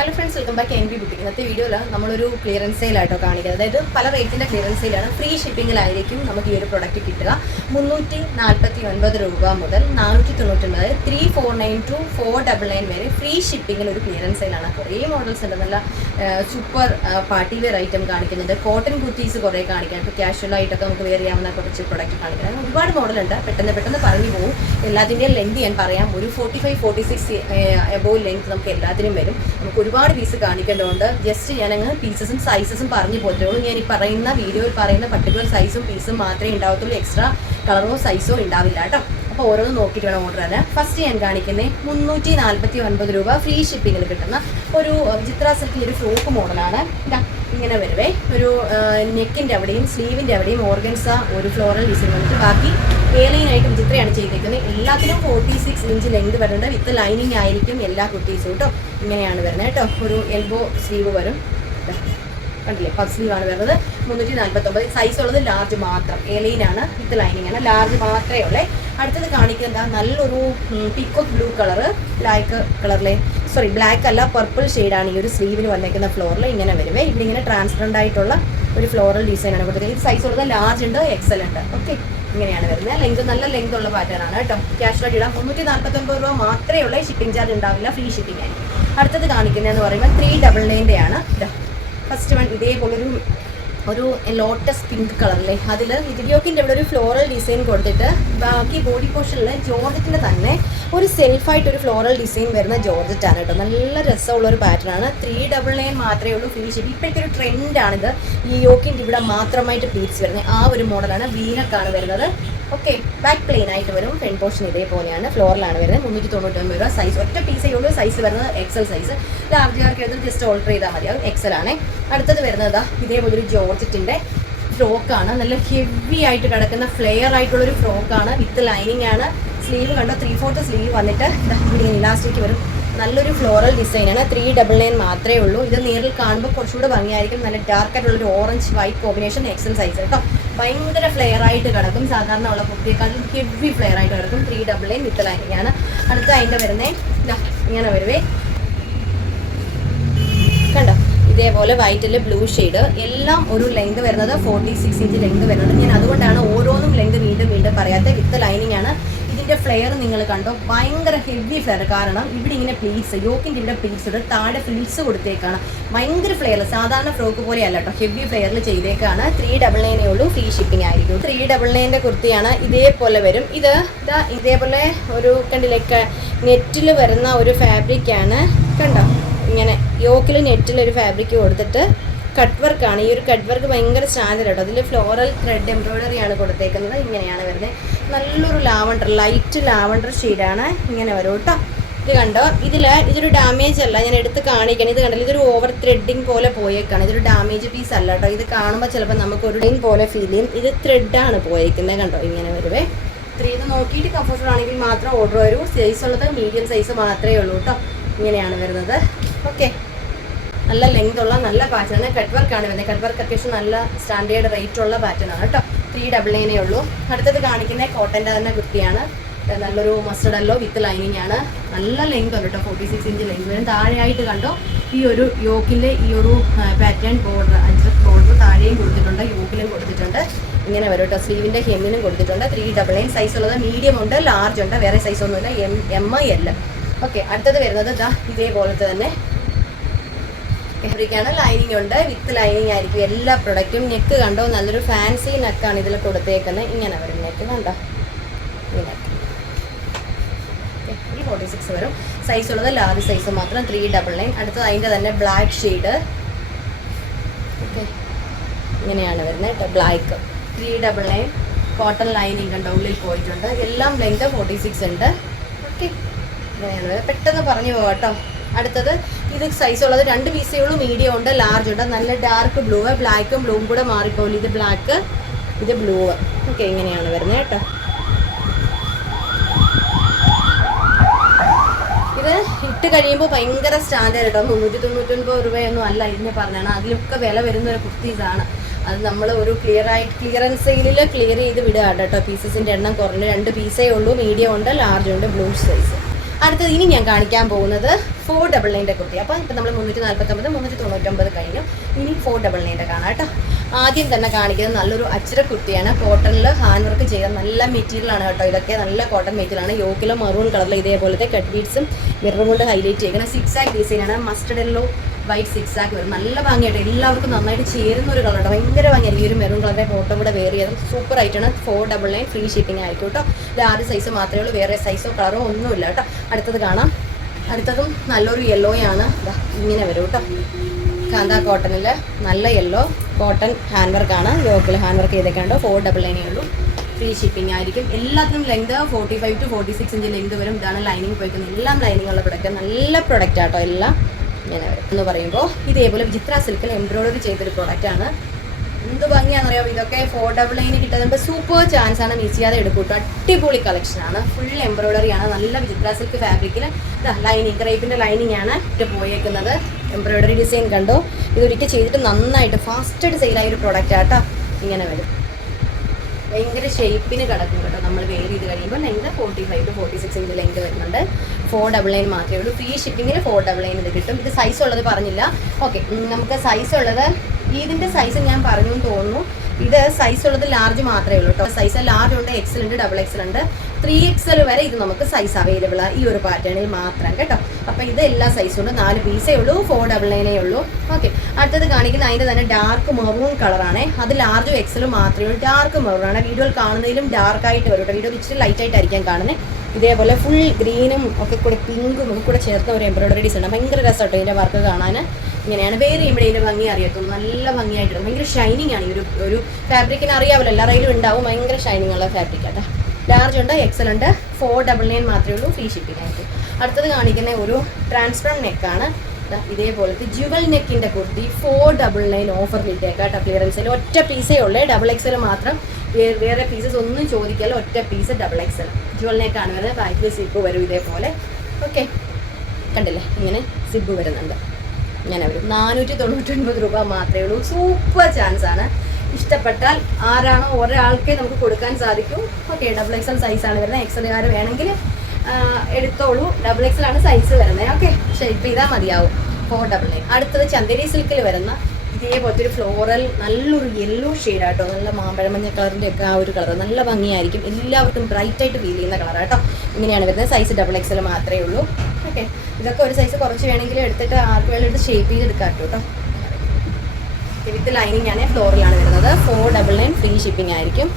Hello friends, welcome back N B boutique. ഇന്നത്തെ വീഡിയോയിൽ നമ്മളൊരു ക്ലിയറൻസ് സെയിലായിട്ടോ കാണിക്കുന്നത്. അതായത് പല റേറ്റിൻ്റെ ക്ലിയറൻസ് സെയിലാണ്. ഫ്രീ ഷിപ്പിങ്ങിലായിരിക്കും നമുക്ക് ഈ ഒരു പ്രൊഡക്റ്റ് കിട്ടുക. 349 രൂപ മുതൽ 499, 3492 to 499 വരെ ഫ്രീ ഷിപ്പിങ്ങിൽ ഒരു ക്ലിയറൻസ് സെയിലാണ്. കുറേ മോഡൽസ് ഉണ്ട്. നല്ല സൂപ്പർ പാർട്ടി വെയർ ഐറ്റം കാണിക്കുന്നുണ്ട്. കോട്ടൺ കുർത്തീസ് കുറേ കാണിക്കാം. ഇപ്പോൾ കാഷ്വലായിട്ടൊക്കെ നമുക്ക് വെയർ ചെയ്യാവുന്ന കുറച്ച് പ്രൊഡക്റ്റ് കാണിക്കാം. ഒരുപാട് മോഡലുണ്ട്. പെട്ടെന്ന് പറഞ്ഞു പോകും. എല്ലാത്തിൻ്റെയും ലെങ്ത് ഞാൻ പറയാം. ഒരു 45-46 എബോവ് ലെങ്ത് നമുക്ക് എല്ലാത്തിനും വരും. നമുക്ക് ഒരുപാട് പീസ് കാണിക്കേണ്ടതുണ്ട്. ജസ്റ്റ് ഞാനങ്ങ് പീസസും സൈസസും പറഞ്ഞു പോറ്റുള്ളൂ. ഞാൻ ഈ പറയുന്ന വീഡിയോയിൽ പറയുന്ന പർട്ടിക്കുലർ സൈസും പീസും മാത്രമേ ഉണ്ടാവത്തുള്ളൂ. എക്സ്ട്രാ കളറോ സൈസോ ഉണ്ടാവില്ല കേട്ടോ. അപ്പോൾ ഓരോന്ന് നോക്കിയിട്ട് വേണം ഓർഡർ തരാൻ. ഫസ്റ്റ് ഞാൻ കാണിക്കുന്നത് 349 രൂപ ഫ്രീ ഷിപ്പിങ്ങിൽ കിട്ടുന്ന ഒരു ചിത്ര സിൽക്കിൽ ഒരു ഫ്രോക്ക് മോഡലാണ്. ഇങ്ങനെ വരുവേ. ഒരു നെക്കിൻ്റെ അവിടെയും സ്ലീവിൻ്റെ അവിടെയും ഓർഗൻസ ഒരു ഫ്ലോറൽ ഡിസൈൻ വന്നിട്ട് ബാക്കി ഏലൈനായിട്ട് വിചിത്രയാണ് ചെയ്തിരിക്കുന്നത്. എല്ലാത്തിനും 46 ഇഞ്ച് ലെങ്ത് വരുന്നുണ്ട്. വിത്ത് ലൈനിങ് ആയിരിക്കും എല്ലാ കുർത്തീസും കേട്ടോ. ഇങ്ങനെയാണ് വരുന്നത് കേട്ടോ. ഒരു എൽബോ സ്ലീവ് വരും. കണ്ടില്ലേ, പഫ് സ്ലീവാണ് വരുന്നത്. 349. സൈസ് ഉള്ളത് ലാർജ് മാത്രം. ഏലൈനാണ്, വിത്ത് ലൈനിങ് ആണ്. ലാർജ് മാത്രമേ ഉള്ളേ. അടുത്തത് കാണിക്കുന്നത് നല്ലൊരു പീക്കോക്ക് ബ്ലൂ കളറ്, ബ്ലാക്ക് അല്ല, പർപ്പിൾ ഷെയ്ഡാണ് ഈ ഒരു സ്ലീവിന് വന്നേക്കുന്ന ഫ്ലോറിൽ. ഇങ്ങനെ വരുവേ. ഇവിടെ ഇങ്ങനെ ട്രാൻസ്പെറൻ്റ് ആയിട്ടുള്ള ഒരു ഫ്ലോറൽ ഡിസൈനാണ് കൊടുത്തത്. ഇത് സൈസ് ഉള്ളത് ലാർജ് ഉണ്ട്, എക്സൽ ഉണ്ട്. ഓക്കെ, ഇങ്ങനെയാണ് വരുന്നത്. ലെങ്ത് നല്ല ലെങ്ത് ഉള്ള പാറ്റേൺ ആണ് കേട്ടോ. ക്യാഷ്വലായിട്ട് ഇടാം. 349 രൂപ മാത്രമേ ഉള്ളൂ. ഷിപ്പിംഗ് ചാർജ് ഉണ്ടാവില്ല, ഫ്രീ ഷിപ്പിംഗ് ആയിരിക്കും. അടുത്തത് കാണിക്കുന്നതെന്ന് പറയുമ്പോൾ 399 ആണ്. ഫസ്റ്റ് വൺ ഇതേപോലൊരു ലോട്ടസ് പിങ്ക് കളറിലെ അതിൽ ഇതിരിയോക്കിൻ്റെ ഇവിടെ ഒരു ഫ്ലോറൽ ഡിസൈൻ കൊടുത്തിട്ട് ബാക്കി ബോഡി പോർഷനിൽ ജോർജറ്റിൻ്റെ തന്നെ ഒരു സെൽഫായിട്ടൊരു ഫ്ലോറൽ ഡിസൈൻ വരുന്ന ജോർജറ്റാണ് കേട്ടോ. നല്ല രസമുള്ളൊരു പാറ്റേണാണ്. 399 മാത്രമേ ഉള്ളൂ ഫ്രീ ഷിപ്പ്. ഇപ്പോഴത്തെ ഒരു ട്രെൻഡാണിത്. ഈ യോക്കിൻ്റെ ഇവിടെ മാത്രമായിട്ട് പ്ലീറ്റ്സ് വരുന്നത്. ആ ഒരു മോഡലാണ്. വീനക്കാണ് വരുന്നത്. ഓക്കെ, ബാക്ക് പ്ലെയിൻ ആയിട്ട് വരും. ഫ്രണ്ട് പോർഷൻ ഇതേപോലെയാണ്. ഫ്ലോറിലാണ് വരുന്നത്. 399 രൂപ. സൈസ് ഒറ്റ പീസേ ഉള്ളൂ. സൈസ് വരുന്നത് എക്സൽ സൈസ്. ലാർജുകാർക്ക് എടുത്ത് ജസ്റ്റ് ഓൾട്ടർ ചെയ്താൽ മതി. അത് എക്സൽ ആണ്. അടുത്തത് വരുന്നത് ഇതേപോലൊരു ജോർജറ്റിൻ്റെ ഫ്രോക്കാണ്. നല്ല ഹെവി ആയിട്ട് കിടക്കുന്ന ഫ്ലെയർ ആയിട്ടുള്ളൊരു ഫ്രോക്കാണ്. വിത്ത് ലൈനിങ് ആണ്. സ്ലീവ് കണ്ടോ, 3/4 സ്ലീവ് വന്നിട്ട് ഇവിടെ ഇലാസ്റ്റിക് വരും. നല്ലൊരു ഫ്ലോറൽ ഡിസൈനാണ്. 399 മാത്രമേ ഉള്ളൂ. ഇത് നേരിൽ കാണുമ്പോൾ കുറച്ചുകൂടെ ഭംഗിയായിരിക്കും. നല്ല ഡാർക്ക് ആയിട്ടുള്ളൊരു orange white combination. XL size കേട്ടോ. ഭയങ്കര ഫ്ലെയർ ആയിട്ട് കിടക്കും. സാധാരണ ഉള്ള കുർത്തിയേക്കാളും ഹെവി ഫ്ലെയർ ആയിട്ട് കിടക്കും. 399 വിത്ത് ലൈനിങ് ആണ്. അടുത്ത അതിൻ്റെ വരുന്നേ ഇങ്ങനെ വരുവേ. കണ്ടോ, ഇതേപോലെ വൈറ്റിൽ ബ്ലൂ ഷെയ്ഡ്. എല്ലാം ഒരു ലെങ്ത് വരുന്നത് 46 ഇഞ്ച് ലെങ്ത് വരുന്നത്. ഞാൻ അതുകൊണ്ടാണ് ഓരോന്നും ലെങ്ത് വീണ്ടും പറയാത്തത്. വിത്ത് ലൈനിങ് ആണ്. ഇതിൻ്റെ ഫ്ലെയർ നിങ്ങൾ കണ്ടോ, ഭയങ്കര ഹെവി ഫ്ലെയർ. കാരണം ഇവിടെ ഇങ്ങനെ പ്ലീറ്റ്സ്, യോക്കിൻ്റെ ഇവിടെ പ്ലീറ്റ്സ് ഇട്ട് താഴെ ഫ്ലിൽസ് കൊടുത്തേക്കാണ്. ഭയങ്കര ഫ്ലെയർ. സാധാരണ ഫ്രോക്ക് പോലെ അല്ല കേട്ടോ. ഹെവി ഫ്ലെയറിൽ ചെയ്തേക്കാണ്. 399 ഉള്ളൂ. ഫ്രീ ഷിപ്പിംഗ് ആയിരിക്കും. 399 കുർത്തിയാണ്. ഇതേപോലെ വരും. ഇതേപോലെ ഒരു കണ്ടിലേക്ക് നെറ്റിൽ വരുന്ന ഒരു ഫാബ്രിക്കാണ്. കണ്ടോ, ഇങ്ങനെ യോക്കിൽ നെറ്റിലൊരു ഫാബ്രിക് കൊടുത്തിട്ട് കട്ട് വർക്കാണ്. ഈ ഒരു കട്ട് വർക്ക് ഭയങ്കര സ്റ്റാൻഡേർഡ് കേട്ടോ. അതിൽ ഫ്ലോറൽ ത്രെഡ് എംബ്രോയ്ഡറിയാണ് കൊടുത്തേക്കുന്നത്. ഇങ്ങനെയാണ് വരുന്നത്. നല്ലൊരു ലൈറ്റ് ലാവണ്ടർ ഷെയ്ഡാണ്. ഇങ്ങനെ വരും കേട്ടോ. ഇത് കണ്ടോ, ഇതൊരു ഡാമേജ് അല്ല. ഞാൻ എടുത്ത് കാണിക്കണം. ഇത് കണ്ടല്ലോ, ഇതൊരു ഓവർ ത്രെഡിങ് പോലെ പോയേക്കാണ്. ഇതൊരു ഡാമേജ് പീസ് അല്ല കേട്ടോ. ഇത് കാണുമ്പോൾ ചിലപ്പോൾ നമുക്കൊരു ലൈൻ പോലെ ഫീൽ ചെയ്യും. ഇത് ത്രെഡാണ് പോയേക്കുന്നത്. കണ്ടോ, ഇങ്ങനെ വരുവേ. ഇത് നോക്കിയിട്ട് കംഫർട്ടബിൾ ആണെങ്കിൽ മാത്രം ഓർഡർ വരൂ. സൈസ് ഉള്ളത് മീഡിയം സൈസ് മാത്രമേ ഉള്ളൂ കേട്ടോ. ഇങ്ങനെയാണ് വരുന്നത്. ഓക്കെ, നല്ല ലെങ്ത് ഉള്ള നല്ല പാറ്റേൺ. കട്ട് വർക്കാണ് വരുന്നത്. കട്ട് വർക്ക് അത്യാവശ്യം നല്ല സ്റ്റാൻഡേർഡ് റേറ്റ് ഉള്ള പാറ്റേൺ ആണ് കേട്ടോ. 399 ഉള്ളൂ. അടുത്തത് കാണിക്കുന്ന കോട്ടൻ്റെ തന്നെ കുർത്തിയാണ്. നല്ലൊരു മസ്റ്റർഡ് യെല്ലോ വിത്ത് ലൈനിങ് ആണ്. നല്ല ലെങ്ത് ഉണ്ട് കേട്ടോ. 46 ഇഞ്ച് ലെങ്ത് വരും. താഴെയായിട്ട് കണ്ടോ, ഈ ഒരു യോക്കിൻ്റെ ഈ ഒരു പാറ്റേൺ ബോർഡർ, അജ്രക് ബോർഡർ താഴെയും കൊടുത്തിട്ടുണ്ട്, യോക്കിലും കൊടുത്തിട്ടുണ്ട്. ഇങ്ങനെ വരും കേട്ടോ. സ്ലീവിൻ്റെ ഹെമ്മിനും കൊടുത്തിട്ടുണ്ട്. 399. സൈസ് ഉള്ളത് മീഡിയം ഉണ്ട്, ലാർജ് ഉണ്ട്. വേറെ സൈസ് ഒന്നുമില്ല. M L. ഓക്കെ, അടുത്തത് വരുന്നത് ഇതേപോലത്തെ തന്നെ ഫാബ്രിക്കാണ്. ലൈനിങ് ഉണ്ട്, വിത്ത് ലൈനിങ് ആയിരിക്കും എല്ലാ പ്രൊഡക്റ്റും. നെക്ക് കണ്ടോ, നല്ലൊരു ഫാൻസി നെക്കാണ് ഇതിൽ കൊടുത്തേക്കുന്നത്. ഇങ്ങനെ വരും നെക്ക്. കണ്ടോ, ഈ നെക്ക് 46 വരും. സൈസ് ഉള്ളത് ലാർജ് സൈസ് മാത്രം. 399. അടുത്തത് അതിൻ്റെ തന്നെ ബ്ലാക്ക് ഷെയ്ഡ്. ഓക്കെ, ഇങ്ങനെയാണ് വരുന്നത് കേട്ടോ. ബ്ലാക്ക് 399. കോട്ടൺ ലൈനിങ് കണ്ടോ, ഉള്ളിൽ പോയിട്ടുണ്ട്. എല്ലാം ലെങ്ത് 46 ഉണ്ട്. ഓക്കെ, ഇങ്ങനെയാണ് വരുന്നത്. പെട്ടെന്ന് പറഞ്ഞു പോകാം കേട്ടോ. അടുത്തത് ഇത് സൈസ് ഉള്ളത് 2 പീസേ ഉള്ളൂ. മീഡിയം ഉണ്ട്, ലാർജ് ഉണ്ട്. നല്ല ഡാർക്ക് ബ്ലൂ. ബ്ലാക്കും ബ്ലൂവും കൂടെ മാറിപ്പോലും. ഇത് ബ്ലാക്ക്, ഇത് ബ്ലൂ. ഓക്കെ, ഇങ്ങനെയാണ് വരുന്നത് കേട്ടോ. ഇത് ഇട്ട് കഴിയുമ്പോൾ ഭയങ്കര സ്റ്റാൻഡേർഡ് കേട്ടോ. 399 രൂപയൊന്നും അല്ല ഇതിന് പറഞ്ഞാണ്. അതിലൊക്കെ വില വരുന്ന ഒരു കുർത്തീസാണ്. അത് നമ്മൾ ഒരു ക്ലിയറൻസ് സെയിലിൽ ക്ലിയർ ചെയ്ത് വിടുക കേട്ടോ. പീസസിൻ്റെ എണ്ണം കുറഞ്ഞ് 2 പീസേ ഉള്ളൂ. മീഡിയം ഉണ്ട്, ലാർജ് ഉണ്ട്, ബ്ലൂ സൈസ്. അടുത്തത് ഇനി ഞാൻ കാണിക്കാൻ പോകുന്നത് 499 കുർത്തി. അപ്പോൾ ഇപ്പം നമ്മൾ 349 399 കഴിഞ്ഞു. ഇനി 499 കാണാം കേട്ടോ. ആദ്യം തന്നെ കാണിക്കുന്നത് നല്ലൊരു അച്ചര കുർത്തിയാണ്. കോട്ടണിൽ ഹാൻഡ് വർക്ക് ചെയ്ത നല്ല മെറ്റീരിയലാണ് കേട്ടോ. ഇതൊക്കെ നല്ല കോട്ടൺ മെറ്റീരിയലാണ്. യോക്കിലോ മറൂൺ കളറിൽ ഇതേപോലത്തെ കട്ട് ബീഡ്സും മിററും കൊണ്ട് ഹൈലൈറ്റ് ചെയ്യുന്ന സിക്സാക് ഡിസൈനാണ്. മസ്റ്റർഡ് യെല്ലോ വൈറ്റ് സിക്സാക് വരും. നല്ല ഭംഗിയായിട്ട് എല്ലാവർക്കും നന്നായിട്ട് ചേരുന്ന ഒരു കളർ കേട്ടോ. ഭയങ്കര ഭംഗിയായിരിക്കും. ഈ ഒരു മെറൂൺ കളറിൻ്റെ ഫോട്ടോ കൂടെ വെയർ ചെയ്തും സൂപ്പർ ആയിട്ടാണ്. 499 ഫ്രീ ഷിപ്പിംഗ് ആയിരിക്കും കേട്ടോ. ലാർജ് സൈസ് മാത്രമേ ഉള്ളൂ, വേറെ സൈസോ കളറോ ഒന്നുമില്ല കേട്ടോ. അടുത്തത് കാണാം. അടുത്തതും നല്ലൊരു യെല്ലോയാണ്. ഇങ്ങനെ വരും കേട്ടോ. കാന്ത കോട്ടണിൽ നല്ല യെല്ലോ കോട്ടൺ ഹാൻഡ് വർക്കാണ്. യോക്കിൽ ഹാൻഡ് വർക്ക് ചെയ്തേക്കാണ്ടോ. 499 ഉള്ളൂ, ഫ്രീ ഷിപ്പിംഗ് ആയിരിക്കും. എല്ലാത്തിനും ലെങ്ത് 45 to 46 ഇഞ്ച് ലെങ്ത് വരും. ഇതാണ് ലൈനിങ് പോയിക്കുന്നത്. എല്ലാം ലൈനിങ് ഉള്ള പ്രൊഡക്റ്റ്, നല്ല പ്രൊഡക്റ്റ് ആട്ടോ എല്ലാം. ഇങ്ങനെ വരും എന്ന് പറയുമ്പോൾ ഇതേപോലെ വിചിത്ര സിൽക്കിൽ എംബ്രോയിഡറി ചെയ്തൊരു പ്രൊഡക്റ്റാണ്. എന്ത് ഭംഗിയാണെന്നറിയാമോ. ഇതൊക്കെ 499 കിട്ടുന്നത് നമുക്ക് സൂപ്പർ ചാൻസ് ആണ്. മിസ് ചെയ്യാതെ എടുക്കൂട്ടോ. അടിപൊളി കളക്ഷനാണ്. ഫുൾ എംബ്രോയിഡറി ആണ്. നല്ല വിചിത്ര സിൽക്ക് ഫാബ്രിക്കിൽ ലൈനിങ് ക്രേപ്പിൻ്റെ ലൈനിങ് ആണ് ഇട്ട് പോയേക്കുന്നത്. എംബ്രോയിഡറി ഡിസൈൻ കണ്ടോ. ഇതൊരിക്കൽ ചെയ്തിട്ട് നന്നായിട്ട് ഫാസ്റ്റഡ് സെയിലായ ഒരു പ്രൊഡക്റ്റ് ആട്ടോ. ഇങ്ങനെ വരും. ഭയങ്കര ഷേപ്പിന് കിടക്കും കേട്ടോ. നമ്മൾ വെയർ ചെയ്ത് കഴിയുമ്പോൾ ലെങ്ത് 45 to 46 ഇഞ്ച് ലെങ്ത് വരുന്നുണ്ട്. 499 മാത്രമേ ഉള്ളൂ. ഫ്രീ ഷിപ്പിങ്ങിന് 499 ഇത് കിട്ടും. ഇത് സൈസ് ഉള്ളത് പറഞ്ഞില്ല. ഓക്കെ, നമുക്ക് സൈസ് ഉള്ളത് ഇതിൻ്റെ സൈസ് ഞാൻ പറഞ്ഞു തോന്നുന്നു. ഇത് സൈസ് ഉള്ളത് ലാർജ് മാത്രമേ ഉള്ളൂ കേട്ടോ. സൈസ് ലാർജ് ഉണ്ട്, എക്സൽ ഉണ്ട്, ഡബിൾ എക്സൽ ഉണ്ട്, 3XL വരെ ഇത് നമുക്ക് സൈസ് അവൈലബിൾ ആണ് ഈ ഒരു പാറ്റേണിൽ മാത്രം കേട്ടോ. അപ്പോൾ ഇത് എല്ലാ സൈസും ഉണ്ട്. 4 പീസേ ഉള്ളൂ, 499 ഉള്ളൂ. ഓക്കെ, അടുത്തത് കാണിക്കുന്ന അതിൻ്റെ തന്നെ ഡാർക്ക് മെറൂൺ കളറാണ്. അത് ലാർജും എക്സലും മാത്രമേ ഉള്ളൂ. ഡാർക്ക് മെറൂൺ ആണ്. വീഡിയോയിൽ കാണുന്നതിലും ഡാർക്കായിട്ട് വരും കേട്ടോ. വീഡിയോ ഇച്ചിരി ലൈറ്റ് ആയിട്ടായിരിക്കാം കാണുന്നത്. ഇതേപോലെ ഫുൾ ഗ്രീനും ഒക്കെ കൂടെ പിങ്കും ഒക്കെ കൂടെ ചേർത്ത ഒരു എംബ്രോയിഡറി ഡിസൈൻ ആണ്. ഭയങ്കര രസമാട്ടോ ഇതിൻ്റെ വർക്ക് കാണാൻ. ഇങ്ങനെയാണ് വേറെ ചെയ്യുമ്പോൾ ഇതിൻ്റെ ഭംഗി അറിയത്തുള്ളൂ. നല്ല ഭംഗിയായിട്ടുണ്ട്. ഭയങ്കര ഷൈനിങ് ആണ്. ഒരു ഫാബ്രിക്കിന് അറിയാമല്ലോ, എല്ലാ റൈലും ഉണ്ടാവും. ഭയങ്കര ഷൈനിങ് ഉള്ള ഫാബ്രിക് കേട്ടോ. ലാർജ് ഉണ്ട്, എക്സൽ ഉണ്ട്, 499 മാത്രമേ ഉള്ളൂ, ഫ്രീ ഷിപ്പിംഗ് ആയിരിക്കും. അടുത്തത് കാണിക്കുന്ന ഒരു ട്രാൻസ്പെറൻറ്റ് നെക്കാണ്. ഇതേപോലത്തെ ജുവൽ നെക്കിൻ്റെ കുർത്തി 499 ഓഫർ കിട്ടിയേക്കാം കേട്ടോ. ക്ലിയറൻസിൽ ഒറ്റ പീസേ ഉള്ളേ. ഡബിൾ എക്സൽ മാത്രം, വേറെ പീസസ് ഒന്നും ചോദിക്കാമല്ലോ. ഒറ്റ പീസ് ഡബിൾ എക്സൽ ജുവൽ നെക്കാണ് വരുന്നത്. ബാക്കിൽ സിബ് വരും ഇതേപോലെ. ഓക്കെ, കണ്ടില്ലേ ഇങ്ങനെ സിബ് വരുന്നുണ്ട്. ഇങ്ങനെ വരും. 499 രൂപ മാത്രമേ ഉള്ളൂ. സൂപ്പർ ചാൻസ് ആണ്. ഇഷ്ടപ്പെട്ടാൽ ആരാണോ ഒരാൾക്കേ നമുക്ക് കൊടുക്കാൻ സാധിക്കും. ഓക്കെ, ഡബിൾ എക്സൽ സൈസാണ് വരുന്നത്. എക്സലുകാർ വേണമെങ്കിൽ എടുത്തോളൂ. ഡബിൾ എക്സൽ ആണ് സൈസ് വരുന്നത്. ഓക്കെ, ഷേപ്പ് ചെയ്താൽ മതിയാവും. 499. അടുത്തത് ചന്ദേരി സിൽക്കിൽ വരുന്ന ഇതേപോലത്തെ ഒരു ഫ്ലോറൽ നല്ലൊരു യെല്ലോ ഷെയ്ഡാട്ടോ. നല്ല മാമ്പഴമഞ്ഞ കളറിൻ്റെ ഒക്കെ ആ ഒരു കളർ നല്ല ഭംഗിയായിരിക്കും. എല്ലാവർക്കും ബ്രൈറ്റായിട്ട് ഫീൽ ചെയ്യുന്ന കളറാട്ടോ. ഇങ്ങനെയാണ് വരുന്നത്. സൈസ് ഡബിൾ എക്സൽ മാത്രമേ ഉള്ളൂ. ഓക്കെ, ഇതൊക്കെ ഒരു സൈസ് കുറച്ച് വേണമെങ്കിൽ എടുത്തിട്ട് ആർക്ക് വേണ്ടി എടുത്ത് ഷേപ്പ് ചെയ്തെടുക്കാം കേട്ടോ. വിത്ത് ലൈനിങ് ആണ്. ഫ്ലോറിലാണ് വരുന്നത്. 499 ഫ്രീ ഷിപ്പിംഗ് ആയിരിക്കും.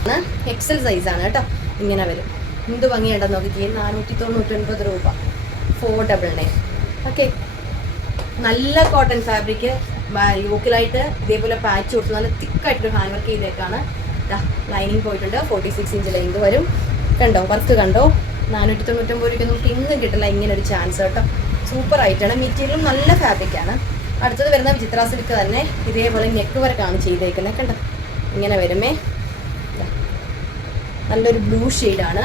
എക്സൽ സൈസാണ് കേട്ടോ. ഇങ്ങനെ വരും. എന്ത് ഭംഗിയുണ്ടെന്ന് നോക്കിക്കേ. 499 രൂപ, 499. ഓക്കെ, നല്ല കോട്ടൺ ഫാബ്രിക് യോക്കിലായിട്ട് ഇതേപോലെ പാച്ച് കൊടുത്ത് നല്ല തിക്കായിട്ടൊരു ഹാൻഡ് വർക്ക് ചെയ്തേക്കാണ്. ലൈനിങ് പോയിട്ടുണ്ട്. 46 ഇഞ്ച് ലെങ്ത് വരും. കണ്ടോ വർക്ക് കണ്ടോ. 499 രൂപയ്ക്ക് നമുക്ക് ഇന്നും കിട്ടില്ല ഇങ്ങനെ ഒരു ചാൻസ് കേട്ടോ. സൂപ്പർ ആയിട്ടാണ്. മെറ്റീരിയലും നല്ല ഫാബ്രിക്കാണ്. അടുത്തത് വരുന്ന വിചിത്ര സിൽക്ക് തന്നെ ഇതേപോലെ നെക്ക് വർക്കാണ് ചെയ്തേക്കുന്നത്. കണ്ടോ ഇങ്ങനെ വരുമേ. നല്ലൊരു ബ്ലൂ ഷെയ്ഡാണ്.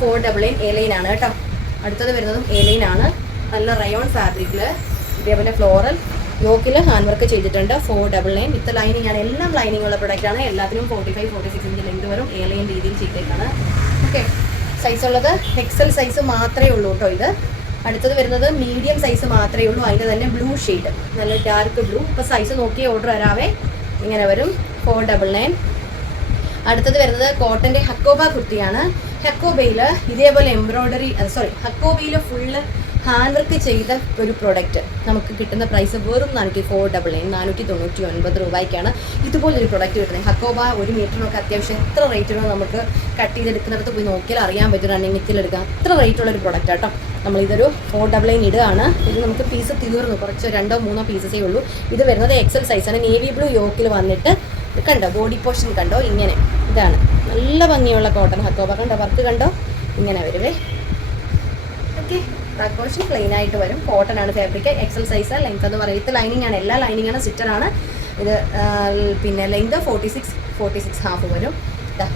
499 എലൈനാണ് കേട്ടോ. അടുത്തത് വരുന്നതും എലൈനാണ്. നല്ല റയോൺ ഫാബ്രിക്കിൽ ഇതേപോലെ ഫ്ലോറൽ യോക്കിൽ ഹാൻഡ് വർക്ക് ചെയ്തിട്ടുണ്ട്. 499 വിത്ത് ലൈനിങ് ആണ്. എല്ലാം ലൈനിങ് ഉള്ള പ്രൊഡക്റ്റാണ്. എല്ലാത്തിനും 45 46 ഇഞ്ച് ലെങ്ത് വരും. എലൈൻ രീതിയിൽ ചെയ്തേക്കാണ്. ഓക്കെ, സൈസ് ഉള്ളത് എക്സൽ സൈസ് മാത്രമേ ഉള്ളൂ കേട്ടോ. ഇത് അടുത്തത് വരുന്നത് മീഡിയം സൈസ് മാത്രമേ ഉള്ളൂ. അതിൻ്റെ തന്നെ ബ്ലൂ ഷെയ്ഡ്, നല്ല ഡാർക്ക് ബ്ലൂ. ഇപ്പോൾ സൈസ് നോക്കി ഓർഡർ തരാവേ. ഇങ്ങനെ വരും. 499. അടുത്തത് വരുന്നത് കോട്ടൻ്റെ ഹക്കോബ കുർത്തിയാണ്. ഹക്കോബയിൽ ഇതേപോലെ എംബ്രോയ്ഡറി ഹക്കോബയിൽ ഫുള്ള് ഹാൻഡ് വർക്ക് ചെയ്ത ഒരു പ്രൊഡക്റ്റ് നമുക്ക് കിട്ടുന്ന പ്രൈസ് വെറും 499 499 രൂപയ്ക്കാണ് ഇതുപോലൊരു പ്രൊഡക്റ്റ് കിട്ടുന്നത്. ഹക്കോബ 1 മീറ്ററിനൊക്കെ അത്യാവശ്യം എത്ര റേറ്റിനോ നമുക്ക് കട്ട് ചെയ്തെടുക്കുന്നിടത്ത് പോയി നോക്കിയാൽ അറിയാൻ പറ്റും. റണ്ണിങ് നെറ്റിലെടുക്കാം. അത്ര റേറ്റുള്ളൊരു പ്രൊഡക്റ്റ് ആട്ടോ. നമ്മളിതൊരു 499 ഇടുകയാണ്. ഇത് നമുക്ക് പീസ് തീർന്നു. കുറച്ച് 2-3 പീസസേ ഉള്ളൂ. ഇത് വരുന്നത് എക്സൽ സൈസാണ്. നേവി ബ്ലൂ യോക്കിൽ വന്നിട്ട് കണ്ടോ ബോഡി പോർഷൻ കണ്ടോ. ഇങ്ങനെ ഇതാണ് നല്ല ഭംഗിയുള്ള കോട്ടൺ ഹക്കോബ. കണ്ടോ വർക്ക് കണ്ടോ. ഇങ്ങനെ വരുവേ. ഓക്കെ, ബാക്ക് പോർഷൻ പ്ലെയിൻ ആയിട്ട് വരും. കോട്ടൺ ആണ് ഫാബ്രിക്. XL size. ലെങ്ത് എന്ന് പറയുന്നത് ലൈനിങ് ആണ്. എല്ലാ ലൈനിങ് ആണ്. സിറ്ററാണ് ഇത്. പിന്നെ ലെങ്ത് 46 ഹാഫ് വരും.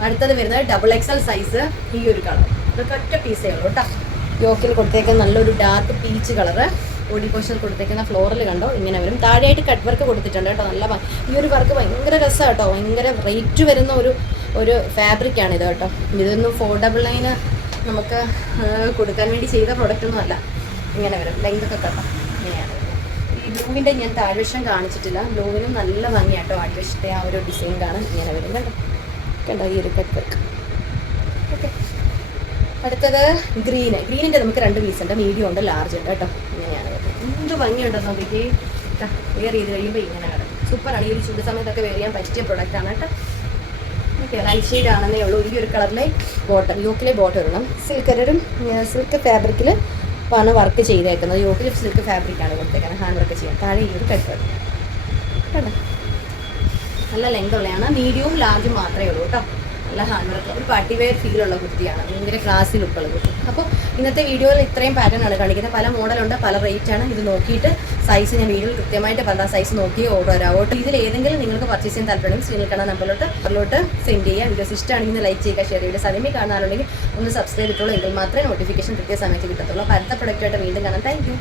അടുത്തത് വരുന്നത് ഡബിൾ എക്സൽ സൈസ്. ഈ ഒരു കളർ ഇതൊക്കെ ഒറ്റ പീസേ ഉള്ളൂ കേട്ടോ. യോക്കിൽ കൊടുത്തേക്കുന്ന നല്ലൊരു dark peach colour. Body portion കൊടുത്തേക്കുന്ന ഫ്ലോറിൽ കണ്ടോ ഇങ്ങനെ വരും. താഴെയായിട്ട് കട്ട് വർക്ക് കൊടുത്തിട്ടുണ്ട് കേട്ടോ. നല്ല ഈ ഒരു വർക്ക് ഭയങ്കര രസമാണ് കേട്ടോ. ഭയങ്കര റേറ്റ് വരുന്ന ഒരു ഫാബ്രിക്കാണ് ഇത് കേട്ടോ. ഇതൊന്നും 499 നമുക്ക് കൊടുക്കാൻ വേണ്ടി ചെയ്ത പ്രൊഡക്റ്റൊന്നും അല്ല. ഇങ്ങനെ വരും ലെങ്തൊക്കെ കണ്ടോ ഇങ്ങനെയാണ്. ഈ ബ്ലൂവിൻ്റെ ഞാൻ താഴ്വശം കാണിച്ചിട്ടില്ല. ബ്ലൂവിനും നല്ല ഭംഗിയാട്ടോ അടിവശത്തെ ആ ഒരു ഡിസൈൻ കാണാൻ. ഇങ്ങനെ വരും കണ്ടോ കണ്ടോ ഈ ഒരു കട്ട് വർക്ക്. ഓക്കെ, അടുത്തത് ഗ്രീനിൻ്റെ നമുക്ക് 2 പീസ് ഉണ്ട്, മീഡിയം ഉണ്ട്, ലാർജ് ഉണ്ട് കേട്ടോ. ഇങ്ങനെയാണ് വരുന്നത്. എന്ത് ഭംഗിയുണ്ടെന്ന് നോക്കിക്കേ. വെയർ ചെയ്ത് കഴിയുമ്പോൾ ഇങ്ങനെ കിടക്കും. സൂപ്പറാണ്. ഈ ഒരു ചൂട് സമയത്തൊക്കെ വെയർ ചെയ്യാൻ പറ്റിയ പ്രൊഡക്റ്റാണ് കേട്ടോ. ഓക്കെ, ലൈറ്റ് ഷെയ്ഡ് ആണെന്നേ ഉള്ളൂ. ഈ ഒരു കളറിലെ ബോട്ടം, യോക്കിലെ ബോട്ടം ഇടണം. സിൽക്ക് ഫാബ്രിക്കിൽ ആണ് വർക്ക് ചെയ്തേക്കുന്നത്. യോക്കിൽ സിൽക്ക് ഫാബ്രിക്കാണ് കൊടുത്തേക്കുന്നത്. ഹാൻഡ് വർക്ക് ചെയ്യാൻ. താഴെ ഈ ഒരു കട്ട് വർക്ക് കേട്ടോ. നല്ല ലെങ്ത് ഉള്ളതാണ്. മീഡിയവും ലാർജും മാത്രമേ ഉള്ളൂ കേട്ടോ. നല്ല ഹാൻഡ് വർക്ക്, ഒരു പാർട്ടി വെയർ ഫീലുള്ള കുർത്തിയാണ്. ഭയങ്കര ക്ലാസ്സിൽ ലുക്കുള്ള കുർത്തി. അപ്പോൾ ഇന്നത്തെ വീഡിയോയിൽ ഇത്രയും പാറ്റേൺ ആണ് കാണിക്കുന്നത്. പല മോഡലുണ്ട്, പല റേറ്റാണ്. ഇത് നോക്കിയിട്ട് സൈസ് ഞാൻ വീഡിയോയിൽ കൃത്യമായിട്ട് പറഞ്ഞ സൈസ് നോക്കി ഓർഡർ തരാവോട്ട്. ഇതിൽ ഏതെങ്കിലും നിങ്ങൾക്ക് പർച്ചേസ് ചെയ്യാൻ താല്പര്യം സ്ക്രീനിൽ കാണാൻ നമ്പറിലോട്ട് സെൻഡ് ചെയ്യുക. വീഡിയോസ് ഇഷ്ടമാണെങ്കിൽ ലൈക്ക് ചെയ്യുക, ഷെയർ ചെയ്യുക. സമയം കാണാറുണ്ടെങ്കിൽ ഒന്ന് സബ്സ്ക്രൈബ് ചെയ്തിട്ടുള്ളൂ, എങ്കിൽ മാത്രമേ നോട്ടിഫിക്കേഷൻ കൃത്യ സമയത്ത് കിട്ടത്തുള്ളൂ. അപ്പോൾ അടുത്ത പ്രൊഡക്റ്റായിട്ട് വീണ്ടും കാണാം. Thank you.